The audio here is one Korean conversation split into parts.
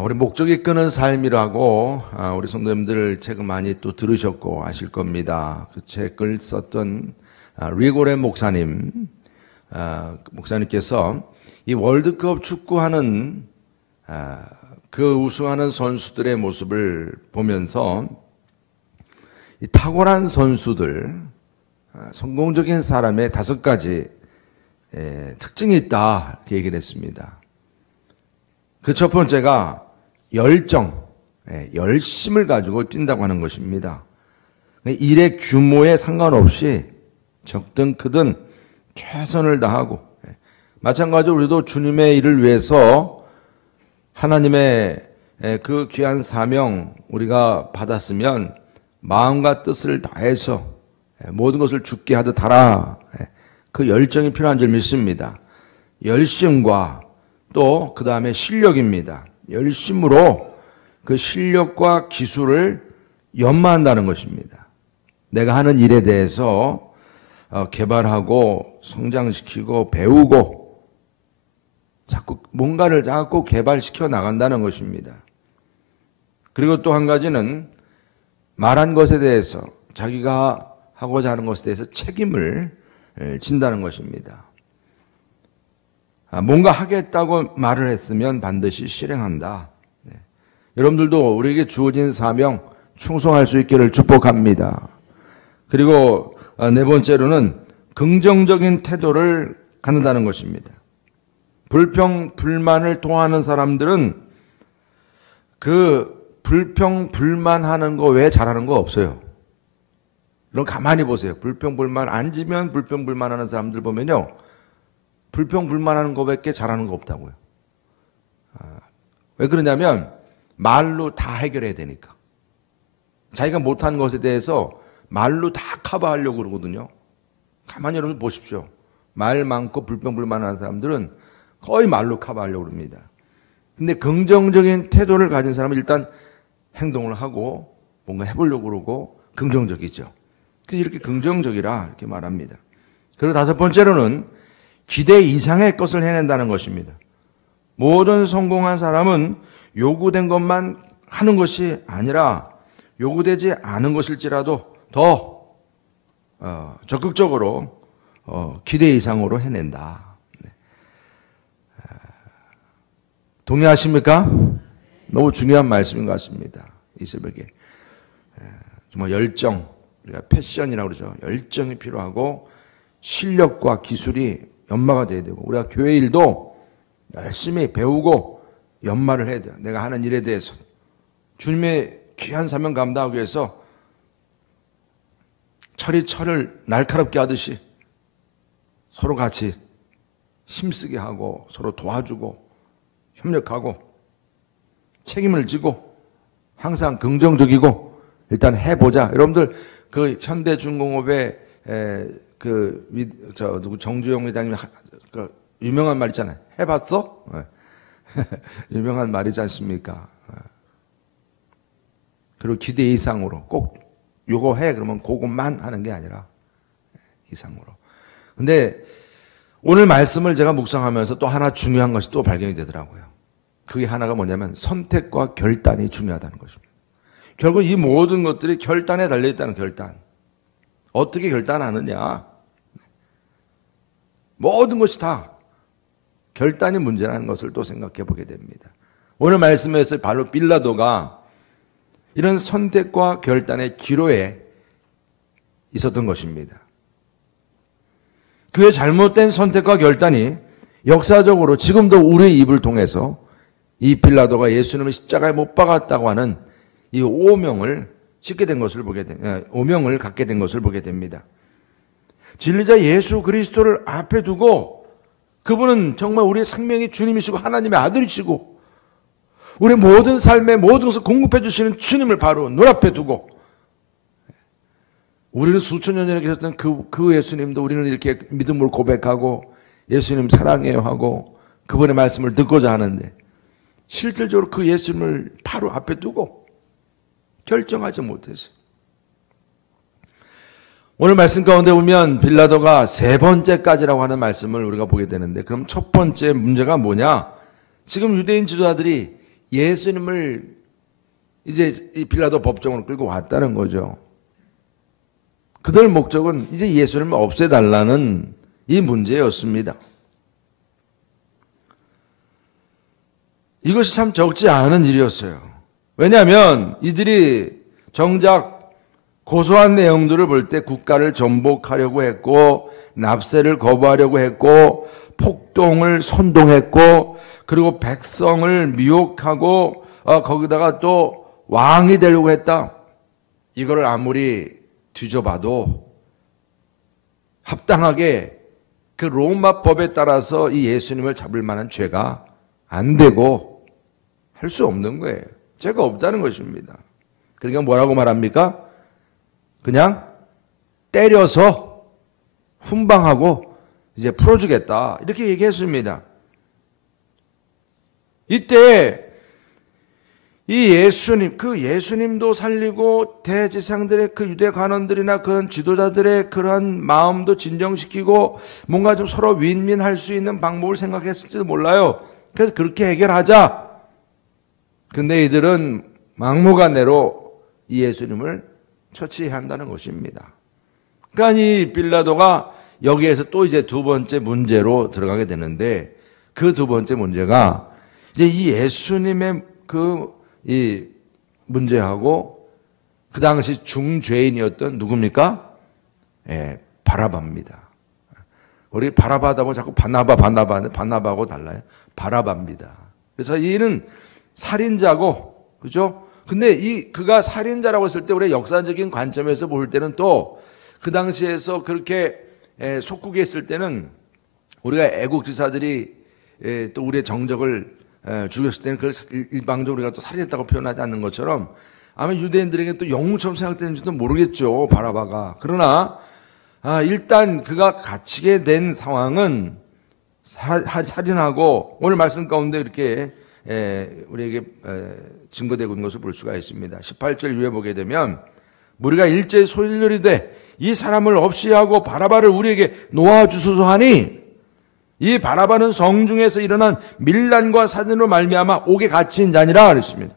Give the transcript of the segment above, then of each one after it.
우리 목적이 이끄는 삶이라고 우리 성도님들 책을 많이 또 들으셨고 아실 겁니다. 그 책을 썼던 리고렌 목사님께서 이 월드컵 축구하는 그 우승하는 선수들의 모습을 보면서 이 탁월한 선수들, 성공적인 사람의 5가지 특징이 있다 이렇게 얘기를 했습니다. 그 첫 번째가 열정, 열심을 가지고 뛴다고 하는 것입니다. 일의 규모에 상관없이 적든 크든 최선을 다하고, 마찬가지로 우리도 주님의 일을 위해서 하나님의 그 귀한 사명 우리가 받았으면 마음과 뜻을 다해서 모든 것을 죽게 하듯 하라. 그 열정이 필요한 줄 믿습니다. 열심과 또 그 다음에 실력입니다. 열심으로 그 실력과 기술을 연마한다는 것입니다. 내가 하는 일에 대해서 개발하고 성장시키고 배우고 자꾸 뭔가를 자꾸 개발시켜 나간다는 것입니다. 그리고 또 한 가지는 말한 것에 대해서 자기가 하고자 하는 것에 대해서 책임을 진다는 것입니다. 뭔가 하겠다고 말을 했으면 반드시 실행한다. 여러분들도 우리에게 주어진 사명 충성할 수 있기를 축복합니다. 그리고 네 번째로는 긍정적인 태도를 갖는다는 것입니다. 불평, 불만을 토하는 사람들은 그 불평, 불만하는 거 외에 잘하는 거 없어요. 그럼 가만히 보세요. 불평, 불만, 앉으면 불평, 불만하는 사람들 보면요. 불평, 불만하는 것밖에 잘하는 거 없다고요. 왜 그러냐면 말로 다 해결해야 되니까. 자기가 못한 것에 대해서 말로 다 커버하려고 그러거든요. 가만히 여러분 보십시오. 말 많고 불평, 불만하는 사람들은 거의 말로 커버하려고 합니다. 근데 긍정적인 태도를 가진 사람은 일단 행동을 하고 뭔가 해보려고 그러고 긍정적이죠. 그래서 이렇게 긍정적이라 이렇게 말합니다. 그리고 5번째로는 기대 이상의 것을 해낸다는 것입니다. 모든 성공한 사람은 요구된 것만 하는 것이 아니라 요구되지 않은 것일지라도 더 적극적으로 기대 이상으로 해낸다. 동의하십니까? 너무 중요한 말씀인 것 같습니다. 이 새벽에 정말 열정, 우리가 패션이라고 그러죠. 열정이 필요하고 실력과 기술이 연마가 돼야 되고 우리가 교회 일도 열심히 배우고 연마를 해야 돼요. 내가 하는 일에 대해서 주님의 귀한 사명 감당하기 위해서 철이 철을 날카롭게 하듯이 서로 같이 힘쓰게 하고 서로 도와주고 협력하고 책임을 지고 항상 긍정적이고 일단 해보자. 여러분들 그 현대중공업의 누구 정주영 회장님 그 유명한 말 있잖아요. 해봤어? 유명한 말이지 않습니까? 그리고 기대 이상으로 꼭 요거 해 그러면 그것만 하는 게 아니라 이상으로. 근데 오늘 말씀을 제가 묵상하면서 또 하나 중요한 것이 또 발견이 되더라고요. 그게 하나가 뭐냐면 선택과 결단이 중요하다는 것입니다. 결국 이 모든 것들이 결단에 달려있다는 결단. 어떻게 결단하느냐. 모든 것이 다 결단이 문제라는 것을 또 생각해 보게 됩니다. 오늘 말씀에서 바로 빌라도가 이런 선택과 결단의 기로에 있었던 것입니다. 그의 잘못된 선택과 결단이 역사적으로 지금도 우리의 입을 통해서 이 빌라도가 예수님을 십자가에 못 박았다고 하는 이 오명을 짓게 된 것을 오명을 갖게 된 것을 보게 됩니다. 진리자 예수 그리스도를 앞에 두고 그분은 정말 우리의 생명이 주님이시고 하나님의 아들이시고 우리 모든 삶의 모든 것을 공급해 주시는 주님을 바로 눈앞에 두고 우리는 수천 년 전에 계셨던 그 예수님도 우리는 이렇게 믿음으로 고백하고 예수님 사랑해요 하고 그분의 말씀을 듣고자 하는데 실질적으로 그 예수님을 바로 앞에 두고 결정하지 못해서 오늘 말씀 가운데 보면 빌라도가 3번째까지라고 하는 말씀을 우리가 보게 되는데 그럼 첫 번째 문제가 뭐냐? 지금 유대인 지도자들이 예수님을 이제 이 빌라도 법정으로 끌고 왔다는 거죠. 그들 목적은 이제 예수님을 없애달라는 이 문제였습니다. 이것이 참 적지 않은 일이었어요. 왜냐하면 이들이 정작 고소한 내용들을 볼 때 국가를 전복하려고 했고, 납세를 거부하려고 했고, 폭동을 선동했고, 그리고 백성을 미혹하고 거기다가 또 왕이 되려고 했다. 이걸 아무리 뒤져봐도 합당하게 그 로마 법에 따라서 이 예수님을 잡을 만한 죄가 안 되고 할 수 없는 거예요. 죄가 없다는 것입니다. 그러니까 뭐라고 말합니까? 그냥 때려서 훈방하고 이제 풀어주겠다, 이렇게 얘기했습니다. 이때 이 예수님, 그 예수님도 살리고 대제사장들의 그 유대 관원들이나 그런 지도자들의 그러한 마음도 진정시키고 뭔가 좀 서로 윈윈할 수 있는 방법을 생각했을지도 몰라요. 그래서 그렇게 해결하자. 근데 이들은 막무가내로 이 예수님을 처치해야 한다는 것입니다. 그러니까 이 빌라도가 여기에서 또 이제 두 번째 문제로 들어가게 되는데, 그 두 번째 문제가 이제 이 예수님의 이 문제하고 그 당시 중죄인이었던 누굽니까? 바라바입니다. 우리 바라바다 보면 자꾸 바나바하고 달라요. 바라바입니다. 그래서 이는 살인자고, 그죠? 근데 그가 살인자라고 했을 때 우리가 역사적인 관점에서 볼 때는 또 그 당시에서 그렇게 속국에 있을 때는 우리가 애국지사들이 또 우리의 정적을 죽였을 때는 그걸 일방적으로 우리가 또 살인했다고 표현하지 않는 것처럼 아마 유대인들에게 또 영웅처럼 생각되는지도 모르겠죠, 바라바가. 그러나 일단 그가 갇히게 된 상황은 살인하고, 오늘 말씀 가운데 이렇게 우리에게 증거되고 있는 것을 볼 수가 있습니다. 18절 위에 보게 되면 우리가 일제히 소리를 내리되 이 사람을 없이 하고 바라바를 우리에게 놓아주소서 하니, 이 바라바는 성중에서 일어난 밀란과 사진으로 말미암아 옥에 갇힌 자니라 그랬습니다.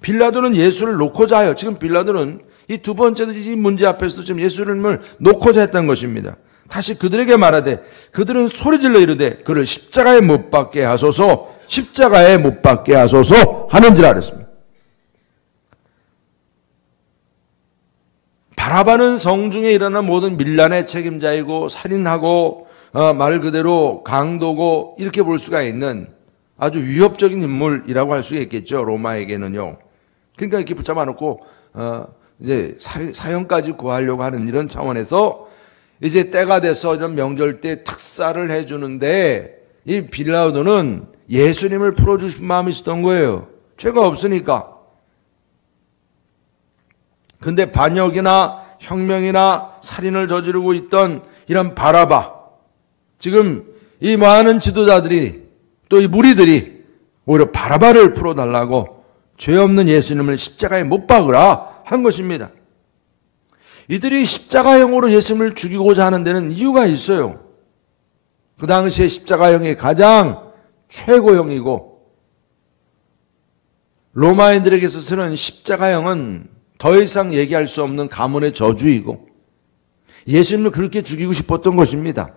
빌라도는 예수를 놓고자 하여, 지금 빌라도는 이 두 번째도 이 문제 앞에서도 지금 예수님을 놓고자 했던 것입니다. 다시 그들에게 말하되 그들은 소리질러 이르되 그를 십자가에 못 박게 하소서, 십자가에 못 박게 하소서 하는지라 그랬습니다. 바라바는 성중에 일어난 모든 밀란의 책임자이고 살인하고 말 그대로 강도고, 이렇게 볼 수가 있는 아주 위협적인 인물이라고 할 수 있겠죠, 로마에게는요. 그러니까 이렇게 붙잡아 놓고 이제 사형까지 구하려고 하는 이런 차원에서 이제 때가 돼서 이런 명절 때 특사를 해주는데, 이 빌라도는 예수님을 풀어주실 마음이 있었던 거예요. 죄가 없으니까. 근데 반역이나 혁명이나 살인을 저지르고 있던 이런 바라바, 지금 이 많은 지도자들이 또 이 무리들이 오히려 바라바를 풀어달라고 죄 없는 예수님을 십자가에 못 박으라 한 것입니다. 이들이 십자가형으로 예수님을 죽이고자 하는 데는 이유가 있어요. 그 당시에 십자가형이 가장 최고형이고, 로마인들에게 있어서는 십자가형은 더 이상 얘기할 수 없는 가문의 저주이고, 예수님을 그렇게 죽이고 싶었던 것입니다.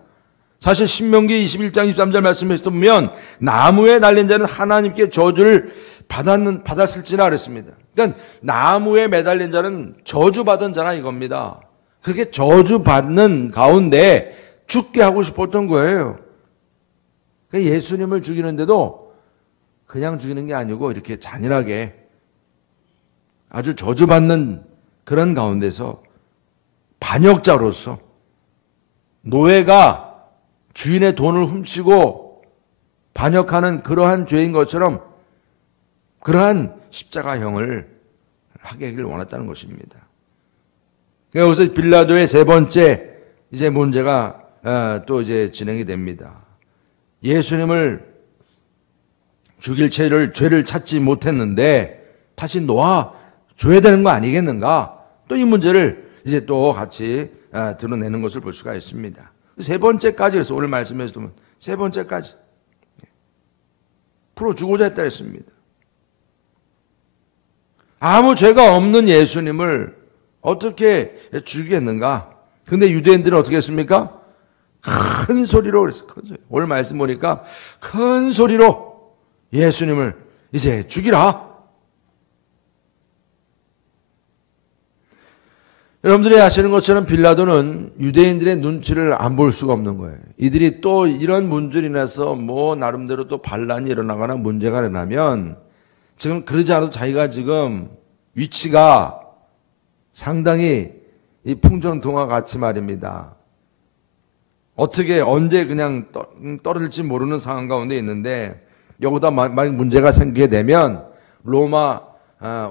사실 신명기 21장 23절 말씀에서 보면 나무에 달린 자는 하나님께 저주를 받았을지라 그랬습니다. 그러니까 나무에 매달린 자는 저주받은 자라 이겁니다. 그렇게 저주받는 가운데 죽게 하고 싶었던 거예요. 그러니까 예수님을 죽이는데도 그냥 죽이는 게 아니고 이렇게 잔인하게 아주 저주받는 그런 가운데서 반역자로서, 노예가 주인의 돈을 훔치고 반역하는 그러한 죄인 것처럼 그러한 십자가형을 하기를 원했다는 것입니다. 여기서 빌라도의 세 번째 이제 문제가 또 이제 진행이 됩니다. 예수님을 죽일 죄를 찾지 못했는데 다시 놓아 줘야 되는 거 아니겠는가? 또 이 문제를 이제 또 같이 드러내는 것을 볼 수가 있습니다. 세 번째까지, 그래서 오늘 말씀에서 보면 세 번째까지 풀어주고자 했다 했습니다. 아무 죄가 없는 예수님을 어떻게 죽이겠는가? 근데 유대인들은 어떻게 했습니까? 큰 소리로 그랬어요. 오늘 말씀 보니까 큰 소리로 예수님을 이제 죽이라. 여러분들이 아시는 것처럼 빌라도는 유대인들의 눈치를 안 볼 수가 없는 거예요. 이들이 또 이런 문제로 인해서 뭐 나름대로 또 반란이 일어나거나 문제가 일어나면 지금 그러지 않아도 자기가 지금 위치가 상당히 이 풍전등화 같이 말입니다. 어떻게 언제 그냥 떨어질지 모르는 상황 가운데 있는데 여기다 만약 문제가 생기게 되면 로마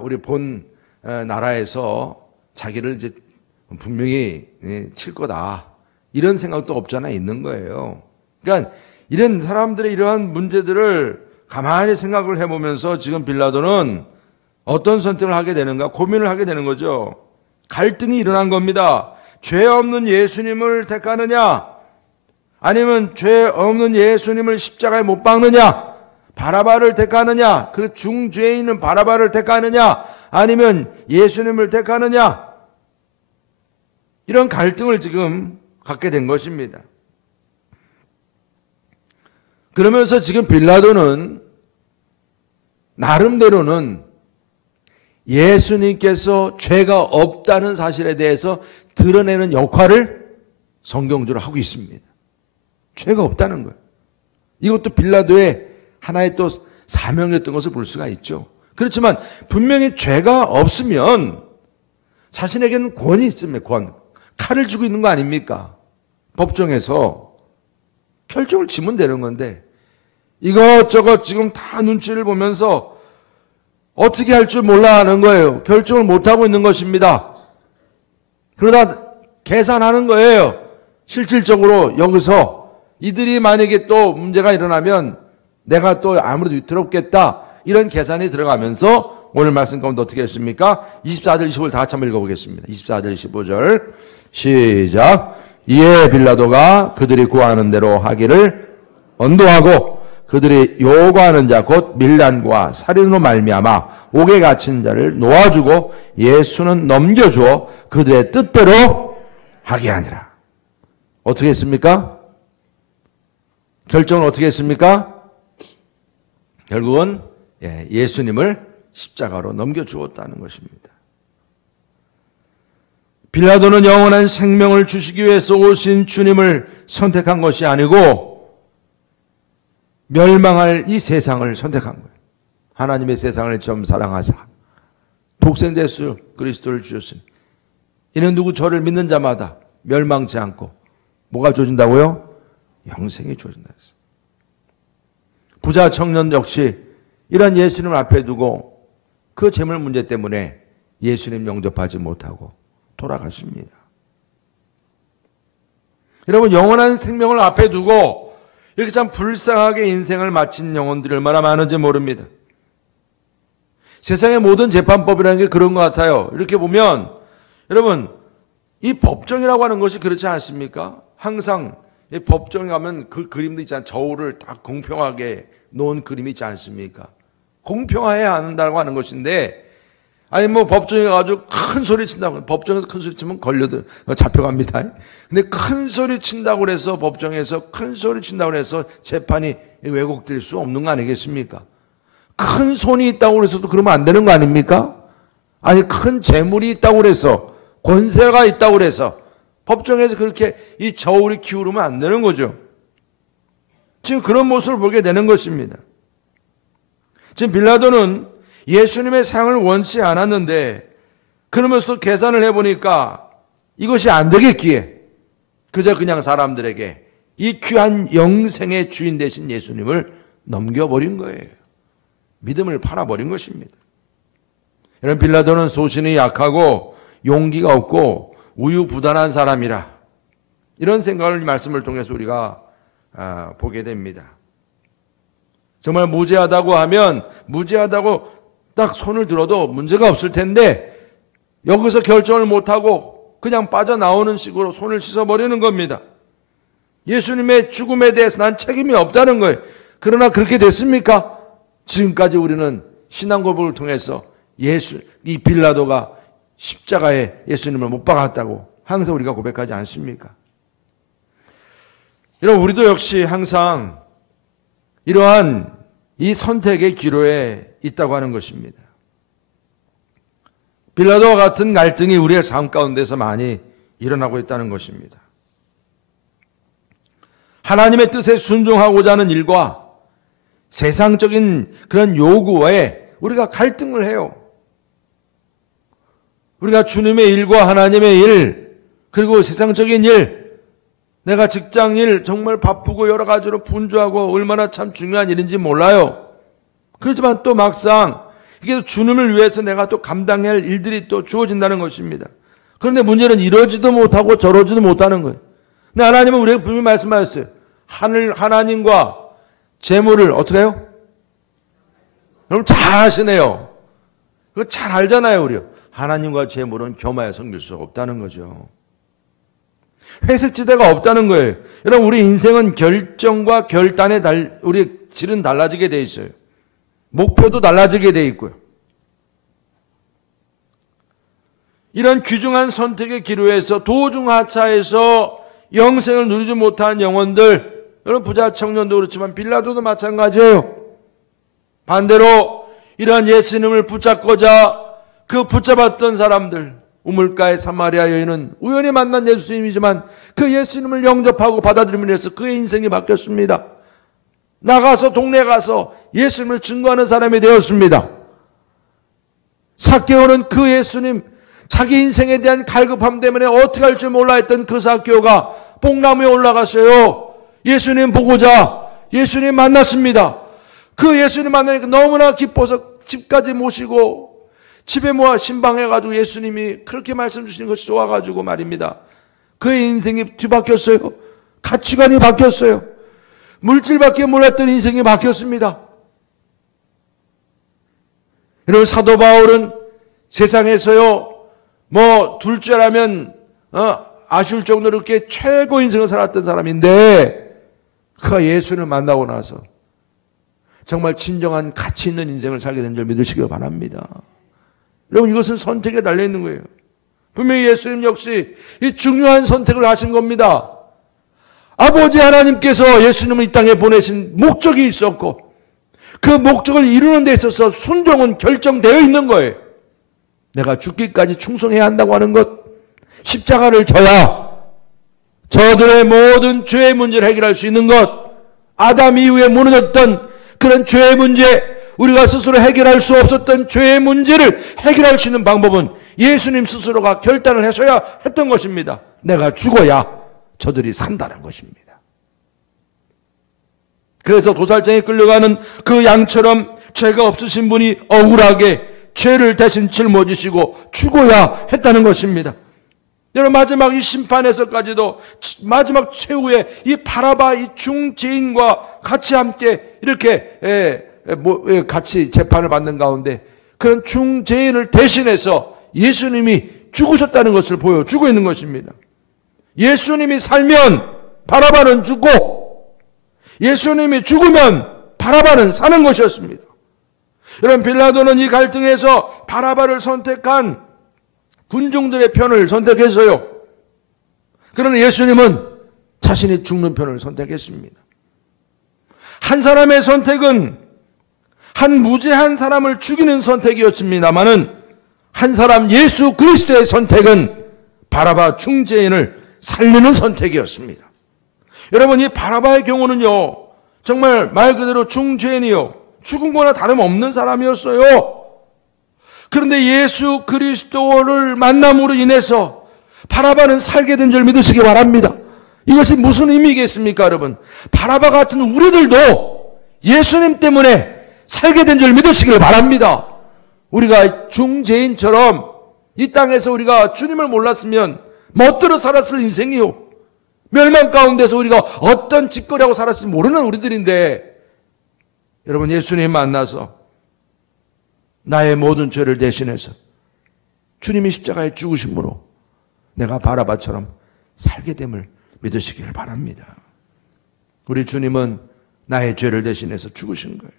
우리 본 나라에서 자기를 이제 분명히 칠 거다. 이런 생각도 없잖아 있는 거예요. 그러니까 이런 사람들의 이러한 문제들을 가만히 생각을 해보면서 지금 빌라도는 어떤 선택을 하게 되는가 고민을 하게 되는 거죠. 갈등이 일어난 겁니다. 죄 없는 예수님을 택하느냐 아니면 죄 없는 예수님을 십자가에 못 박느냐 바라바를 택하느냐 그 중죄인은 바라바를 택하느냐 아니면 예수님을 택하느냐 이런 갈등을 지금 갖게 된 것입니다. 그러면서 지금 빌라도는 나름대로는 예수님께서 죄가 없다는 사실에 대해서 드러내는 역할을 성경적으로 하고 있습니다. 죄가 없다는 거예요. 이것도 빌라도의 하나의 또 사명이었던 것을 볼 수가 있죠. 그렇지만 분명히 죄가 없으면 자신에게는 권이 있습니다. 권. 칼을 쥐고 있는 거 아닙니까? 법정에서 결정을 지면 되는 건데 이것저것 지금 다 눈치를 보면서 어떻게 할 줄 몰라 하는 거예요. 결정을 못하고 있는 것입니다. 그러다 계산하는 거예요. 실질적으로 여기서 이들이 만약에 또 문제가 일어나면 내가 또 아무래도 위태롭겠다. 이런 계산이 들어가면서 오늘 말씀 가운데 어떻게 했습니까? 24절 25절 다 같이 한번 읽어보겠습니다. 24절 25절 시작. 이에 빌라도가 그들이 구하는 대로 하기를 언도하고 그들이 요구하는 자 곧 밀란과 살인으로 말미암아 옥에 갇힌 자를 놓아주고 예수는 넘겨주어 그들의 뜻대로 하게 하니라. 어떻게 했습니까? 결정은 어떻게 했습니까? 결국은 예수님을 십자가로 넘겨주었다는 것입니다. 빌라도는 영원한 생명을 주시기 위해서 오신 주님을 선택한 것이 아니고 멸망할 이 세상을 선택한 거예요. 하나님의 세상을 처음 사랑하사 독생자 예수 그리스도를 주셨으니 이는 누구 저를 믿는 자마다 멸망치 않고 뭐가 주어진다고요? 영생이 주어진다 했어요. 부자 청년 역시 이런 예수님을 앞에 두고 그 재물 문제 때문에 예수님 영접하지 못하고 돌아갔습니다. 여러분 영원한 생명을 앞에 두고 이렇게 참 불쌍하게 인생을 마친 영혼들이 얼마나 많은지 모릅니다. 세상의 모든 재판법이라는 게 그런 것 같아요. 이렇게 보면 여러분 이 법정이라고 하는 것이 그렇지 않습니까? 항상 이 법정에 가면 그 그림도 있잖아요. 저울을 다 공평하게 놓은 그림이 있지 않습니까? 공평해야 한다고 하는 것인데 아니 뭐 법정에 가가지고 큰 소리 친다고 법정에서 큰 소리 치면 잡혀갑니다. 근데 큰 소리 친다고 그래서 법정에서 큰 소리 친다고 그래서 재판이 왜곡될 수 없는 거 아니겠습니까? 큰 손이 있다고 그래서도 그러면 안 되는 거 아닙니까? 아니 큰 재물이 있다고 그래서 권세가 있다고 그래서 법정에서 그렇게 이 저울이 기울으면 안 되는 거죠. 지금 그런 모습을 보게 되는 것입니다. 지금 빌라도는 예수님의 사랑을 원치 않았는데 그러면서도 계산을 해보니까 이것이 안 되겠기에 그저 그냥 사람들에게 이 귀한 영생의 주인 되신 예수님을 넘겨버린 거예요. 믿음을 팔아버린 것입니다. 이런 빌라도는 소신이 약하고 용기가 없고 우유부단한 사람이라 이런 생각을 이 말씀을 통해서 우리가 보게 됩니다. 정말 무죄하다고 하면 무죄하다고 딱 손을 들어도 문제가 없을 텐데 여기서 결정을 못하고 그냥 빠져나오는 식으로 손을 씻어버리는 겁니다. 예수님의 죽음에 대해서 난 책임이 없다는 거예요. 그러나 그렇게 됐습니까? 지금까지 우리는 신앙 고백을 통해서 이 빌라도가 십자가에 예수님을 못 박았다고 항상 우리가 고백하지 않습니까? 여러분, 우리도 역시 항상 이러한 이 선택의 기로에 있다고 하는 것입니다. 빌라도와 같은 갈등이 우리의 삶 가운데서 많이 일어나고 있다는 것입니다. 하나님의 뜻에 순종하고자 하는 일과 세상적인 그런 요구에 우리가 갈등을 해요. 우리가 주님의 일과 하나님의 일, 그리고 세상적인 일, 내가 직장 일 정말 바쁘고 여러 가지로 분주하고 얼마나 참 중요한 일인지 몰라요. 그렇지만 또 막상 이게 주님을 위해서 내가 또 감당해야 할 일들이 또 주어진다는 것입니다. 그런데 문제는 이러지도 못하고 저러지도 못하는 거예요. 근데 하나님은 우리에게 분명히 말씀하셨어요. 하나님과 재물을 어떻게 해요? 여러분 잘 아시네요. 그거 잘 알잖아요, 우리. 하나님과 재물은 겸하여 섬길 수 없다는 거죠. 회색지대가 없다는 거예요. 여러분, 우리 인생은 결정과 결단의 우리 질은 달라지게 돼 있어요. 목표도 달라지게 돼 있고요. 이런 귀중한 선택의 기로에서 도중하차해서 영생을 누리지 못한 영혼들, 여러분 부자 청년도 그렇지만 빌라도도 마찬가지예요. 반대로 이러한 예수님을 붙잡고자 그 붙잡았던 사람들, 우물가의 사마리아 여인은 우연히 만난 예수님이지만 그 예수님을 영접하고 받아들임으로 해서 그의 인생이 바뀌었습니다. 나가서 동네 가서 예수님을 증거하는 사람이 되었습니다. 삭개오는 그 예수님, 자기 인생에 대한 갈급함 때문에 어떻게 할 줄 몰라 했던 그 삭개오가 뽕나무에 올라갔어요. 예수님 보고자 예수님 만났습니다. 그 예수님 만나니까 너무나 기뻐서 집까지 모시고 집에 모아 신방해가지고 예수님이 그렇게 말씀 주시는 것이 좋아가지고 말입니다. 그의 인생이 뒤바뀌었어요. 가치관이 바뀌었어요. 물질밖에 몰랐던 인생이 바뀌었습니다. 여러분, 사도 바울은 세상에서요, 둘 줄 알면 아쉬울 정도로 이렇게 최고 인생을 살았던 사람인데 그가 예수를 만나고 나서 정말 진정한 가치 있는 인생을 살게 된 줄 믿으시기 바랍니다. 여러분, 이것은 선택에 달려있는 거예요. 분명히 예수님 역시 이 중요한 선택을 하신 겁니다. 아버지 하나님께서 예수님을 이 땅에 보내신 목적이 있었고 그 목적을 이루는 데 있어서 순종은 결정되어 있는 거예요. 내가 죽기까지 충성해야 한다고 하는 것, 십자가를 져야 저들의 모든 죄의 문제를 해결할 수 있는 것, 아담 이후에 무너졌던 그런 죄의 문제, 우리가 스스로 해결할 수 없었던 죄의 문제를 해결할 수 있는 방법은 예수님 스스로가 결단을 하셔야 했던 것입니다. 내가 죽어야 저들이 산다는 것입니다. 그래서 도살장에 끌려가는 그 양처럼 죄가 없으신 분이 억울하게 죄를 대신 짊어지시고 죽어야 했다는 것입니다. 여러분, 마지막 이 심판에서까지도 마지막 최후에 이 바라바 이 중죄인과 같이 함께 이렇게 같이 재판을 받는 가운데 그런 중죄인을 대신해서 예수님이 죽으셨다는 것을 보여주고 있는 것입니다. 예수님이 살면 바라바는 죽고 예수님이 죽으면 바라바는 사는 것이었습니다. 여러분, 빌라도는 이 갈등에서 바라바를 선택한 군중들의 편을 선택했어요. 그러나 예수님은 자신이 죽는 편을 선택했습니다. 한 사람의 선택은 한 무죄한 사람을 죽이는 선택이었습니다마는 한 사람 예수 그리스도의 선택은 바라바 중죄인을 살리는 선택이었습니다. 여러분, 이 바라바의 경우는요, 정말 말 그대로 중죄인이요, 죽은 거나 다름없는 사람이었어요. 그런데 예수 그리스도를 만남으로 인해서 바라바는 살게 된 줄 믿으시기 바랍니다. 이것이 무슨 의미겠습니까, 여러분? 바라바 같은 우리들도 예수님 때문에 살게 된 줄 믿으시길 바랍니다. 우리가 중죄인처럼 이 땅에서 우리가 주님을 몰랐으면 멋대로 살았을 인생이요, 멸망 가운데서 우리가 어떤 짓거리하고 살았을지 모르는 우리들인데, 여러분, 예수님 만나서 나의 모든 죄를 대신해서 주님이 십자가에 죽으심으로 내가 바라바처럼 살게 됨을 믿으시길 바랍니다. 우리 주님은 나의 죄를 대신해서 죽으신 거예요.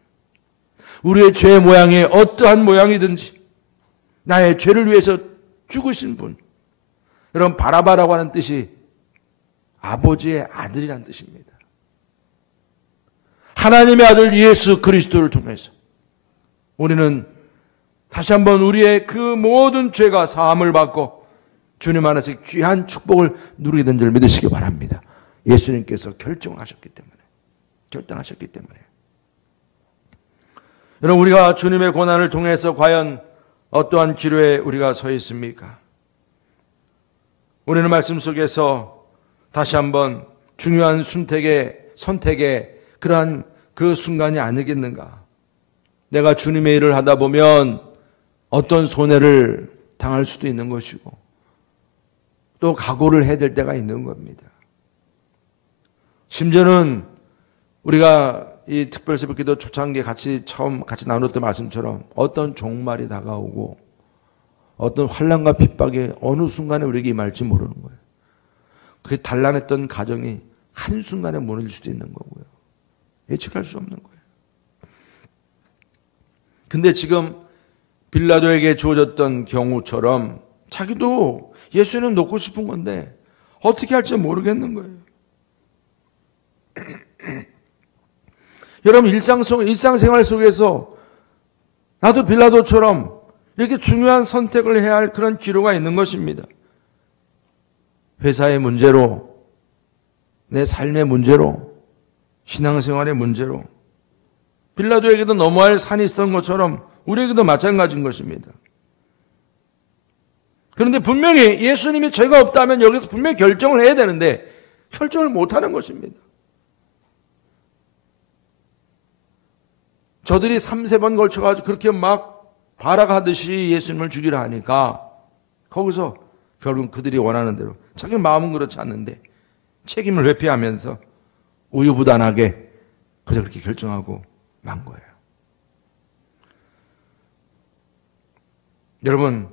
우리의 죄의 모양이 어떠한 모양이든지 나의 죄를 위해서 죽으신 분. 여러분, 바라바라고 하는 뜻이 아버지의 아들이란 뜻입니다. 하나님의 아들 예수 그리스도를 통해서 우리는 다시 한번 우리의 그 모든 죄가 사함을 받고 주님 안에서 귀한 축복을 누리게 된 줄 믿으시기 바랍니다. 예수님께서 결정하셨기 때문에, 결단하셨기 때문에. 여러분, 우리가 주님의 고난을 통해서 과연 어떠한 기로에 우리가 서 있습니까? 우리는 말씀 속에서 다시 한번 중요한 선택의 그러한 그 순간이 아니겠는가? 내가 주님의 일을 하다 보면 어떤 손해를 당할 수도 있는 것이고 또 각오를 해야 될 때가 있는 겁니다. 심지어는 우리가 이 특별새벽기도 초창기에 처음 같이 나눴던 말씀처럼 어떤 종말이 다가오고 어떤 환난과 핍박이 어느 순간에 우리에게 임할지 모르는 거예요. 그 단란했던 가정이 한순간에 무너질 수도 있는 거고요. 예측할 수 없는 거예요. 근데 지금 빌라도에게 주어졌던 경우처럼 자기도 예수님 놓고 싶은 건데 어떻게 할지 모르겠는 거예요. 여러분, 일상생활 속에서 나도 빌라도처럼 이렇게 중요한 선택을 해야 할 그런 기로가 있는 것입니다. 회사의 문제로, 내 삶의 문제로, 신앙생활의 문제로 빌라도에게도 넘어야 산이 있었던 것처럼 우리에게도 마찬가지인 것입니다. 그런데 분명히 예수님이 죄가 없다면 여기서 분명히 결정을 해야 되는데 결정을 못하는 것입니다. 저들이 3-4번 걸쳐가지고 그렇게 막 발악하듯이 예수님을 죽이라 하니까 거기서 결국 그들이 원하는 대로, 자기 마음은 그렇지 않는데 책임을 회피하면서 우유부단하게 그저 그렇게 결정하고 만 거예요. 여러분,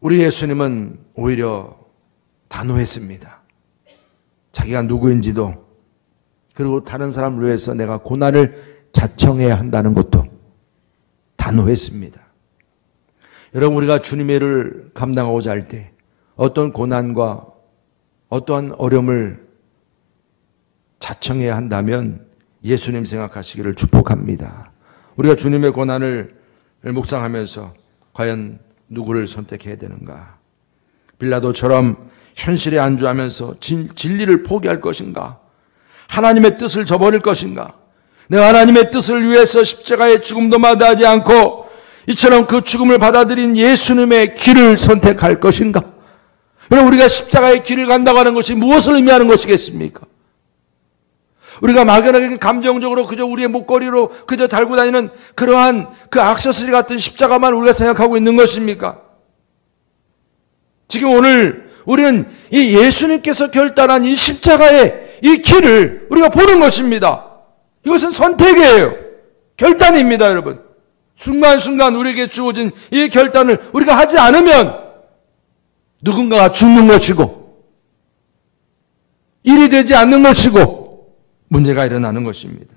우리 예수님은 오히려 단호했습니다. 자기가 누구인지도, 그리고 다른 사람을 위해서 내가 고난을 자청해야 한다는 것도 단호했습니다. 여러분, 우리가 주님의 일을 감당하고자 할 때 어떤 고난과 어떠한 어려움을 자청해야 한다면 예수님 생각하시기를 축복합니다. 우리가 주님의 고난을 묵상하면서 과연 누구를 선택해야 되는가? 빌라도처럼 현실에 안주하면서 진리를 포기할 것인가? 하나님의 뜻을 저버릴 것인가? 내가 하나님의 뜻을 위해서 십자가의 죽음도 마다하지 않고 이처럼 그 죽음을 받아들인 예수님의 길을 선택할 것인가? 여러분, 우리가 십자가의 길을 간다고 하는 것이 무엇을 의미하는 것이겠습니까? 우리가 막연하게 감정적으로 그저 우리의 목걸이로 그저 달고 다니는 그러한 그 액세서리 같은 십자가만 우리가 생각하고 있는 것입니까? 지금 오늘 우리는 이 예수님께서 결단한 이 십자가의 이 길을 우리가 보는 것입니다. 이것은 선택이에요. 결단입니다, 여러분. 순간순간 우리에게 주어진 이 결단을 우리가 하지 않으면 누군가가 죽는 것이고 일이 되지 않는 것이고 문제가 일어나는 것입니다.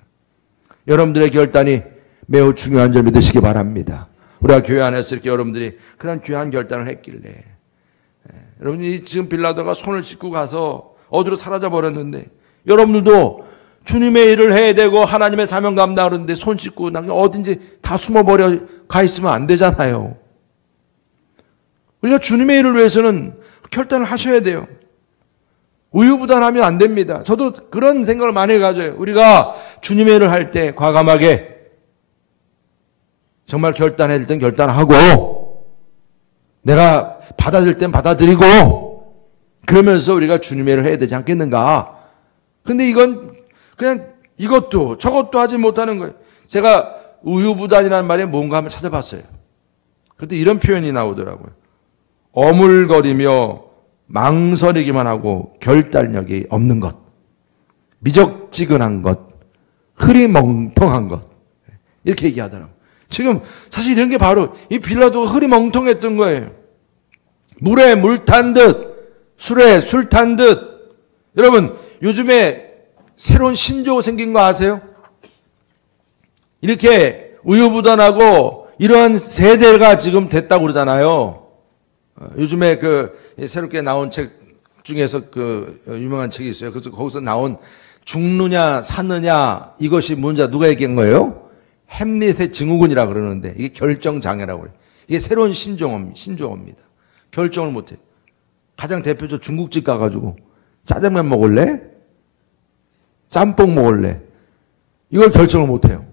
여러분들의 결단이 매우 중요한 줄 믿으시기 바랍니다. 우리가 교회 안에서 이렇게 여러분들이 그런 귀한 결단을 했길래 여러분이 지금 빌라도가 손을 씻고 가서 어디로 사라져 버렸는데 여러분들도 주님의 일을 해야 되고 하나님의 사명 감당하는데 손 씻고 어딘지 다 숨어버려 가 있으면 안 되잖아요. 우리가 주님의 일을 위해서는 결단을 하셔야 돼요. 우유부단하면 안 됩니다. 저도 그런 생각을 많이 가져요. 우리가 주님의 일을 할 때 과감하게 정말 결단해야 될 땐 결단하고 내가 받아들일 땐 받아들이고 그러면서 우리가 주님의 일을 해야 되지 않겠는가. 근데 이건 그냥 이것도 저것도 하지 못하는 거예요. 제가 우유부단이라는 말이 뭔가 한번 찾아봤어요. 그때 이런 표현이 나오더라고요. 어물거리며 망설이기만 하고 결단력이 없는 것, 미적지근한 것, 흐리멍텅한 것, 이렇게 얘기하더라고요. 지금 사실 이런 게 바로 이 빌라도가 흐리멍텅했던 거예요. 물에 물 탄 듯, 술에 술 탄 듯. 여러분, 요즘에 새로운 신조 생긴 거 아세요? 이렇게 우유부단하고 이러한 세대가 지금 됐다고 그러잖아요. 요즘에 새롭게 나온 책 중에서 유명한 책이 있어요. 그래서 거기서 나온 죽느냐 사느냐 이것이 문제, 누가 얘기한 거예요? 햄릿의 증후군이라 그러는데 이게 결정장애라고 그래요. 이게 새로운 신조어입니다. 결정을 못해. 가장 대표적 중국집 가가지고 짜장면 먹을래? 짬뽕 먹을래? 이걸 결정을 못해요.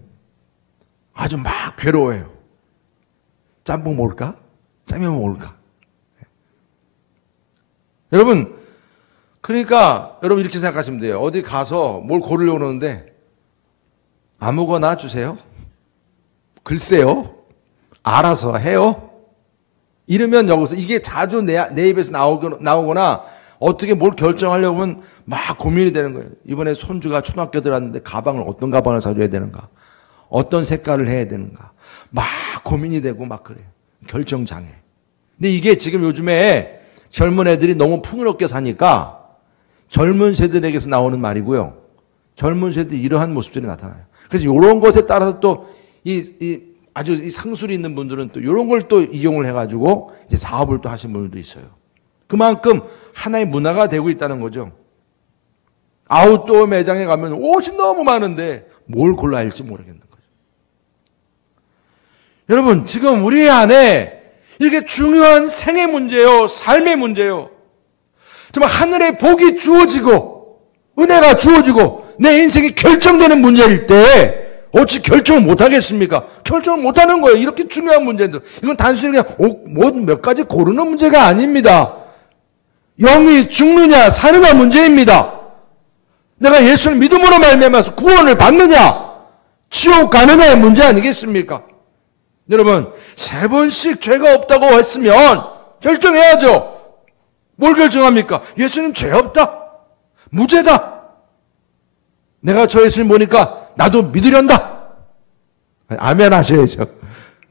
아주 막 괴로워해요. 짬뽕 먹을까? 짜장면 먹을까? 여러분, 그러니까 여러분 이렇게 생각하시면 돼요. 어디 가서 뭘 고르려고 그러는데 아무거나 주세요. 글쎄요. 알아서 해요. 이러면 여기서 이게 자주 내 입에서 나오거나 어떻게 뭘 결정하려고 하면 막 고민이 되는 거예요. 이번에 손주가 초등학교 들어왔는데 어떤 가방을 사줘야 되는가? 어떤 색깔을 해야 되는가? 막 고민이 되고 막 그래요. 결정장애. 근데 이게 지금 요즘에 젊은 애들이 너무 풍요롭게 사니까 젊은 세대에게서 나오는 말이고요. 젊은 세대들이 이러한 모습들이 나타나요. 그래서 이런 것에 따라서 또 아주 상술이 있는 분들은 또 이런 걸 또 이용을 해가지고 이제 사업을 또 하신 분들도 있어요. 그만큼 하나의 문화가 되고 있다는 거죠. 아웃도어 매장에 가면 옷이 너무 많은데 뭘 골라야 할지 모르겠는 거죠. 여러분, 지금 우리 안에 이렇게 중요한 생의 문제요, 삶의 문제요. 정말 하늘의 복이 주어지고 은혜가 주어지고 내 인생이 결정되는 문제일 때 어찌 결정을 못하겠습니까? 결정을 못하는 거예요. 이렇게 중요한 문제들. 이건 단순히 그냥 옷 몇 가지 고르는 문제가 아닙니다. 영이 죽느냐 사느냐 문제입니다. 내가 예수를 믿음으로 말미암아서 구원을 받느냐 지옥 가느냐의 문제 아니겠습니까? 여러분 3번씩 죄가 없다고 했으면 결정해야죠. 뭘 결정합니까? 예수님 죄 없다. 무죄다. 내가 저 예수님 보니까 나도 믿으련다. 아멘 하셔야죠.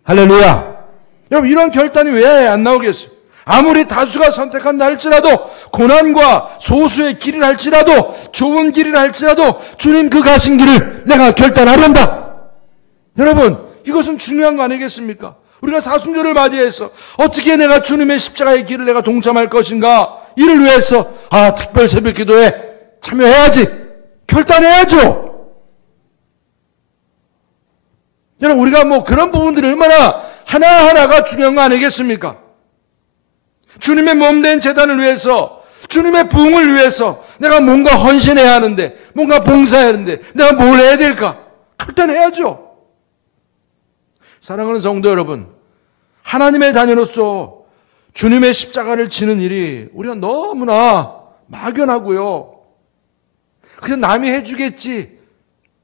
할렐루야. 여러분 이런 결단이 왜 안 나오겠어요? 아무리 다수가 선택한다 할지라도 고난과 소수의 길을 할지라도 좋은 길을 할지라도 주님 그 가신 길을 내가 결단하련다. 여러분 이것은 중요한 거 아니겠습니까? 우리가 사순절을 맞이해서 어떻게 내가 주님의 십자가의 길을 내가 동참할 것인가 이를 위해서 특별 새벽 기도에 참여해야지. 결단해야죠. 여러분 우리가 그런 부분들이 얼마나 하나하나가 중요한 거 아니겠습니까? 주님의 몸된 제단을 위해서 주님의 부흥을 위해서 내가 뭔가 헌신해야 하는데 뭔가 봉사해야 하는데 내가 뭘 해야 될까? 결단해야죠. 사랑하는 성도 여러분, 하나님의 자녀로서 주님의 십자가를 지는 일이 우리가 너무나 막연하고요. 그냥 남이 해주겠지.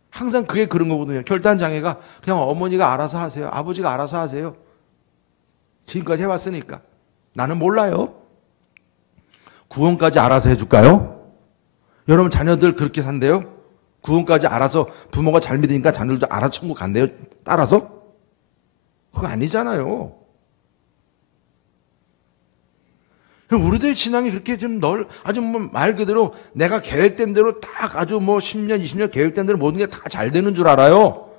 항상 그게 그런 거거든요. 결단장애가 그냥 어머니가 알아서 하세요. 아버지가 알아서 하세요. 지금까지 해왔으니까. 나는 몰라요. 구원까지 알아서 해줄까요? 여러분 자녀들 그렇게 산대요? 구원까지 알아서 부모가 잘 믿으니까 자녀들도 알아서 천국 간대요? 따라서? 그거 아니잖아요. 우리들의 신앙이 그렇게 좀 아주 말 그대로 내가 계획된 대로 딱 아주 10년, 20년 계획된 대로 모든 게 다 잘 되는 줄 알아요.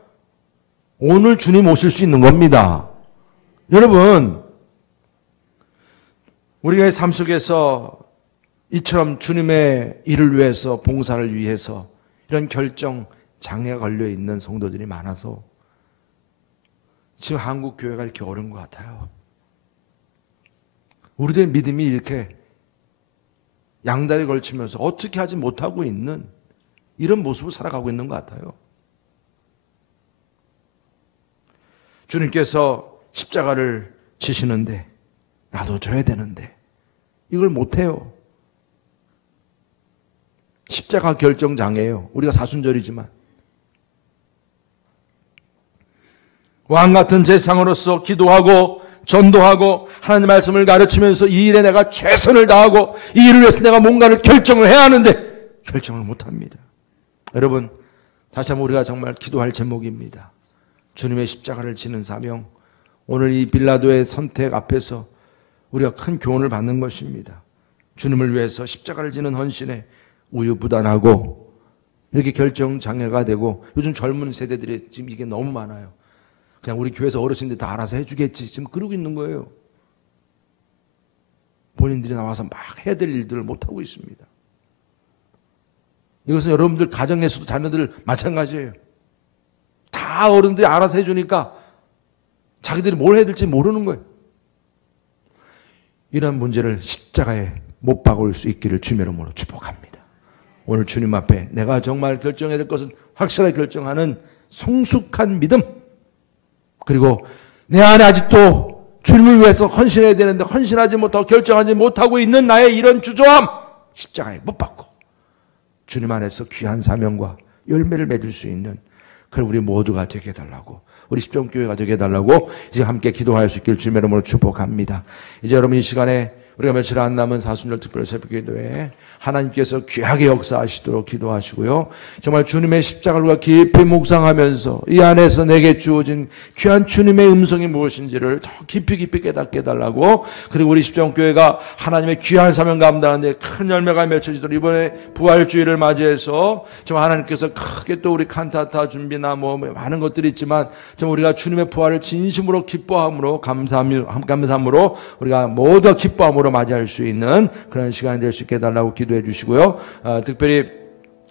오늘 주님 오실 수 있는 겁니다. 여러분, 우리의 삶 속에서 이처럼 주님의 일을 위해서, 봉사를 위해서 이런 결정 장애가 걸려 있는 성도들이 많아서 지금 한국 교회가 이렇게 어려운 것 같아요. 우리들의 믿음이 이렇게 양다리 걸치면서 어떻게 하지 못하고 있는 이런 모습을 살아가고 있는 것 같아요. 주님께서 십자가를 지시는데 나도 져야 되는데 이걸 못해요. 십자가 결정장애예요. 우리가 사순절이지만 왕같은 제사장으로서 기도하고 전도하고 하나님의 말씀을 가르치면서 이 일에 내가 최선을 다하고 이 일을 위해서 내가 뭔가를 결정을 해야 하는데 결정을 못합니다. 여러분 다시 한번 우리가 정말 기도할 제목입니다. 주님의 십자가를 지는 사명. 오늘 이 빌라도의 선택 앞에서 우리가 큰 교훈을 받는 것입니다. 주님을 위해서 십자가를 지는 헌신에 우유부단하고 이렇게 결정장애가 되고 요즘 젊은 세대들이 지금 이게 너무 많아요. 그냥 우리 교회에서 어르신들이 다 알아서 해주겠지. 지금 그러고 있는 거예요. 본인들이 나와서 막 해야 될 일들을 못하고 있습니다. 이것은 여러분들 가정에서도 자녀들 마찬가지예요. 다 어른들이 알아서 해주니까 자기들이 뭘 해야 될지 모르는 거예요. 이런 문제를 십자가에 못 박을 수 있기를 주님의 이름으로 축복합니다. 오늘 주님 앞에 내가 정말 결정해야 될 것은 확실하게 결정하는 성숙한 믿음, 그리고 내 안에 아직도 주님을 위해서 헌신해야 되는데 헌신하지 못하고 결정하지 못하고 있는 나의 이런 주저함, 십자가에 못 박고 주님 안에서 귀한 사명과 열매를 맺을 수 있는 그런 우리 모두가 되게 해달라고, 우리 십정교회가 되게 해달라고 이제 함께 기도할 수 있기를 주님의 이름으로 축복합니다. 이제 여러분 이 시간에 우리가 며칠 안 남은 사순절 특별 새벽기도에 하나님께서 귀하게 역사하시도록 기도하시고요. 정말 주님의 십자가를 우리가 깊이 묵상하면서 이 안에서 내게 주어진 귀한 주님의 음성이 무엇인지를 더 깊이 깨닫게 해달라고, 그리고 우리 십정교회가 하나님의 귀한 사명 감당하는데 큰 열매가 맺혀지도록 이번에 부활주의를 맞이해서 정말 하나님께서 크게 또 우리 칸타타 준비나 뭐 많은 것들이 있지만 정말 우리가 주님의 부활을 진심으로 기뻐함으로 감사함으로 우리가 모두 기뻐함으로 맞이할 수 있는 그런 시간이 될 수 있게 해달라고 기도해 주시고요. 특별히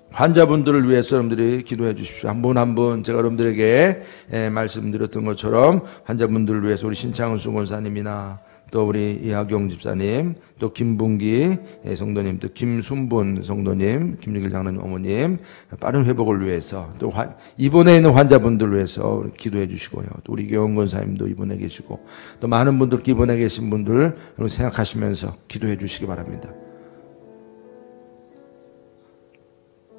환자분들을 위해서 여러분들이 기도해 주십시오. 한 분 한 분 제가 여러분들에게 말씀드렸던 것처럼 환자분들을 위해서 우리 신창훈 수건사님이나 또 우리 이하경 집사님, 또 김bun기 성도님, 또 김순분 성도님, 김유길 장로님 어머님 빠른 회복을 위해서, 또 입원해 있는 환자분들을 위해서 기도해 주시고요. 또 우리 이경원 권사님도 입원해 계시고 또 많은 분들 입원해 계신 분들 생각하시면서 기도해 주시기 바랍니다.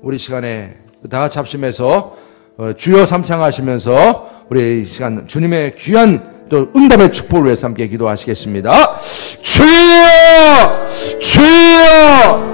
우리 시간에 다 같이 합심해서 주여 삼창하시면서 우리 이 시간 주님의 귀한 또 응답의 축복을 위해서 함께 기도하시겠습니다. 주여! 주여!